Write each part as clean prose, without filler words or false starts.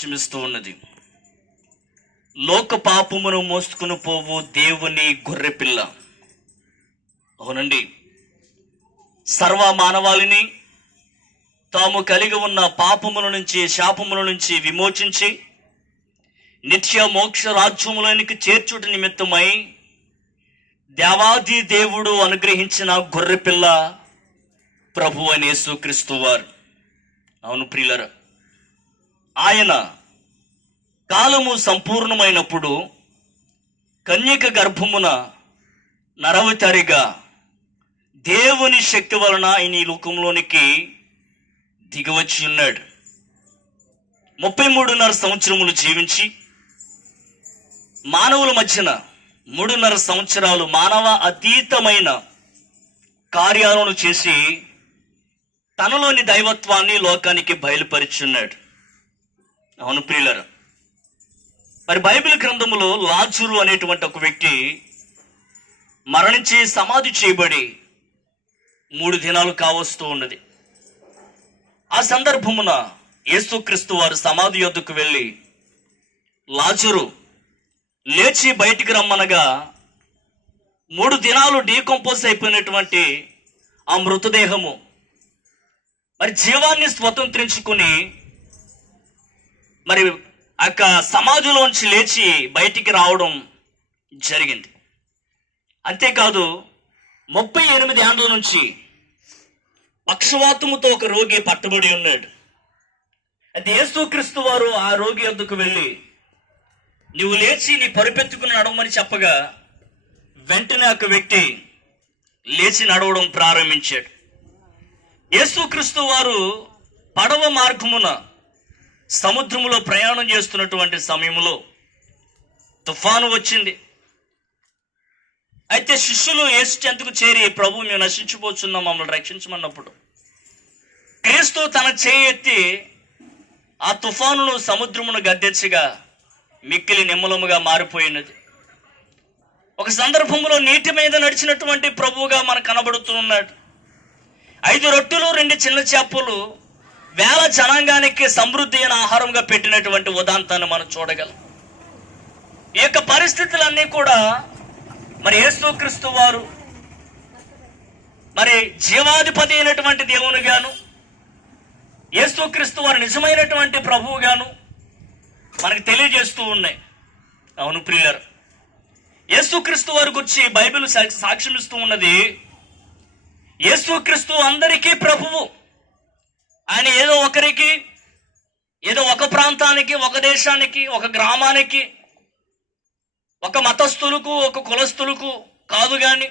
సాక్ష్యమిస్తూ ఉన్నది. లోక పాపమును మోసుకుని పోవు దేవుని గొర్రెపిల్ల. అవునండి, సర్వ మానవాళిని తాము కలిగి ఉన్న పాపముల నుంచి, శాపముల నుంచి విమోచించి నిత్య మోక్ష రాజ్యములోనికి చేర్చుట నిమిత్తమై దేవాది దేవుడు అనుగ్రహించిన గొర్రెపిల్ల ప్రభు అయిన యేసుక్రీస్తు వారు. అవును ప్రియులారా, ఆయన కాలము సంపూర్ణమైనప్పుడు కన్యక గర్భమున నరవతరిగా దేవుని శక్తి వలన ఆయన ఈ లోకంలోనికి దిగివచ్చి ఉన్నాడు. 33.5 సంవత్సరములు జీవించి మానవుల మధ్యన 3.5 సంవత్సరాలు మానవ అతీతమైన కార్యాలను చేసి తనలోని దైవత్వాన్ని లోకానికి బయలుపరిచున్నాడు. అవును ప్రియులారా, మరి బైబిల్ గ్రంథములో లాజరు అనేటువంటి ఒక వ్యక్తి మరణించి సమాధి చేయబడి 3 దినాలు కావస్తూ ఉన్నది. ఆ సందర్భమున యేసుక్రీస్తు వారు సమాధి యొద్దకు వెళ్ళి లాజరు లేచి బయటికి రమ్మనగా 3 దినాలు డీకంపోజ్ అయిపోయినటువంటి ఆ మృతదేహము మరి జీవాన్ని స్వతంత్రించుకుని మరి ఆ సమాధిలోంచి లేచి బయటికి రావడం జరిగింది. అంతేకాదు 38 ఏళ్ల నుంచి పక్షవాతముతో ఒక రోగి పట్టబడి ఉన్నాడు. అయితే యేసుక్రీస్తు వారు ఆ రోగి వద్దకు వెళ్ళి నువ్వు లేచి నీ పరుపెత్తుకుని నడవమని చెప్పగా వెంటనే ఒక వ్యక్తి లేచి నడవడం ప్రారంభించాడు. యేసుక్రీస్తు వారు పడవ మార్గమున సముద్రములో ప్రయాణం చేస్తున్నటువంటి సమయంలో తుఫాను వచ్చింది. అయితే శిష్యులు యేసు చెంతకు చేరి ప్రభు మేము నశించిపోతున్నాం, మమ్మల్ని రక్షించమన్నప్పుడు క్రీస్తు తన చేయి ఎత్తి ఆ తుఫానును సముద్రమును గద్దెచ్చగా మిక్కిలి నిమ్మలముగా మారిపోయినది. ఒక సందర్భంలో నీటి మీద నడిచినటువంటి ప్రభువుగా మనకు కనబడుతూ ఉన్నాడు. 5 రొట్టెలు 2 చిన్న చేపలు వేల జనాంగానికి సమృద్ధి అయిన ఆహారంగా పెట్టినటువంటి ఉదాంతాన్ని మనం చూడగలం. ఈ యొక్క పరిస్థితులన్నీ కూడా మరి యేసుక్రీస్తు వారు మరి జీవాధిపతి అయినటువంటి దేవుని గాను, యేసుక్రీస్తు వారు నిజమైనటువంటి ప్రభువు గాను మనకు తెలియజేస్తూ ఉన్నాయి. అవును ప్రియులారా, యేసుక్రీస్తు వారి గురించి బైబిల్ సాక్ష్యమిస్తూ ఉన్నది. యేసుక్రీస్తు అందరికీ ప్రభువు. ఆయన ఏదో ఒకరికి, ఏదో ఒక ప్రాంతానికి, ఒక దేశానికి, ఒక గ్రామానికి, ఒక మతస్థులకు, ఒక కులస్థులకు కాదు గాని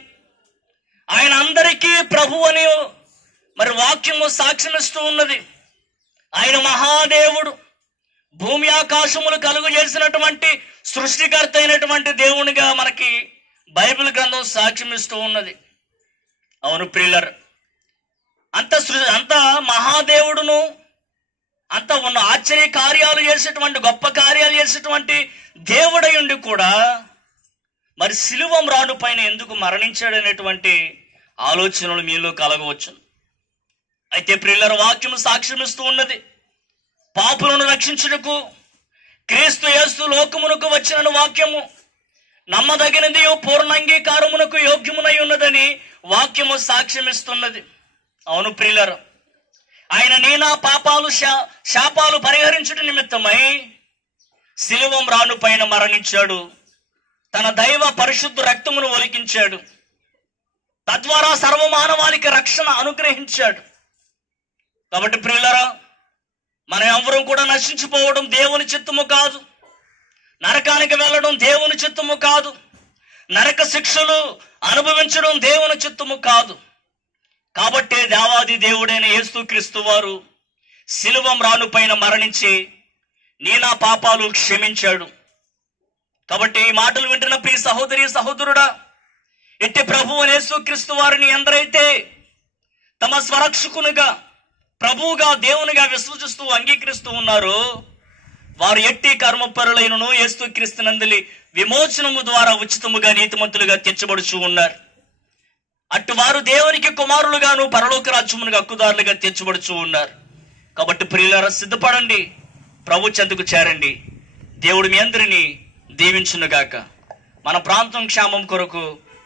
ఆయన అందరికీ ప్రభు అని మరి వాక్యము సాక్ష్యమిస్తూ ఉన్నది. ఆయన మహాదేవుడు, భూమి ఆకాశములు కలుగు చేసినటువంటి సృష్టికర్త అయినటువంటి దేవునిగా మనకి బైబిల్ గ్రంథం సాక్ష్యమిస్తూ ఉన్నది. అవును ప్రియులారా, అంత మహాదేవుడును, అంత ఉన్న ఆశ్చర్య కార్యాలు చేసేటువంటి, గొప్ప కార్యాలు చేసేటువంటి దేవుడై ఉండి కూడా మరి సిలువ మ్రాను పైన ఎందుకు మరణించాడనేటువంటి ఆలోచనలు మీలో కలగవచ్చు. అయితే ప్రియులారా, వాక్యము సాక్ష్యమిస్తూ ఉన్నది. పాపులను రక్షించుటకు క్రీస్తు యేసు లోకమునకు వచ్చిన వాక్యము నమ్మదగినది, పూర్ణాంగీకారమునకు యోగ్యమునై ఉన్నదని వాక్యము సాక్ష్యమిస్తున్నది. అవును ప్రియులారా, ఆయన నా పాపాలు శాపాలు పరిహరించుట నిమిత్తమై సిలువ మ్రాను పైన మరణించాడు. తన దైవ పరిశుద్ధ రక్తమును ఒలికించాడు. తద్వారా సర్వమానవాళికి రక్షణ అనుగ్రహించాడు. కాబట్టి ప్రియులారా, మనం ఎవరూ కూడా నశించిపోవడం దేవుని చిత్తము కాదు. నరకానికి వెళ్ళడం దేవుని చిత్తము కాదు. నరక శిక్షలు అనుభవించడం దేవుని చిత్తము కాదు. కాబట్టే దేవాది దేవుడైన యేసుక్రీస్తు వారు సిలువ మ్రాను పైన మరణించి నా పాపాలు క్షమించాడు. కాబట్టి ఈ మాటలు వింటున్న ప్రియ సహోదరి సహోదరుడా, ఎట్టి ప్రభువు యేసుక్రీస్తు వారిని ఎందరైతే తమ స్వరక్షకునిగా, ప్రభువుగా, దేవునిగా విశ్వసిస్తూ అంగీకరిస్తూ ఉన్నారో వారు ఎట్టి కర్మపరులైనను యేసుక్రీస్తు నందలి విమోచనము ద్వారా ఉచితముగా నీతిమంతులుగా తీర్చబడుచు ఉన్నారు. అటు వారు దేవునికి కుమారులుగాను పరలోక రాజ్యమునకు హక్కుదారులుగా తీర్చబడుచు ఉన్నారు. కాబట్టి ప్రియులారా, సిద్ధపడండి. ప్రభు చెంతకు చేరండి. దేవుడు మీ అందరినీ దీవించునుగాక. మన ప్రాంతం క్షేమం కొరకు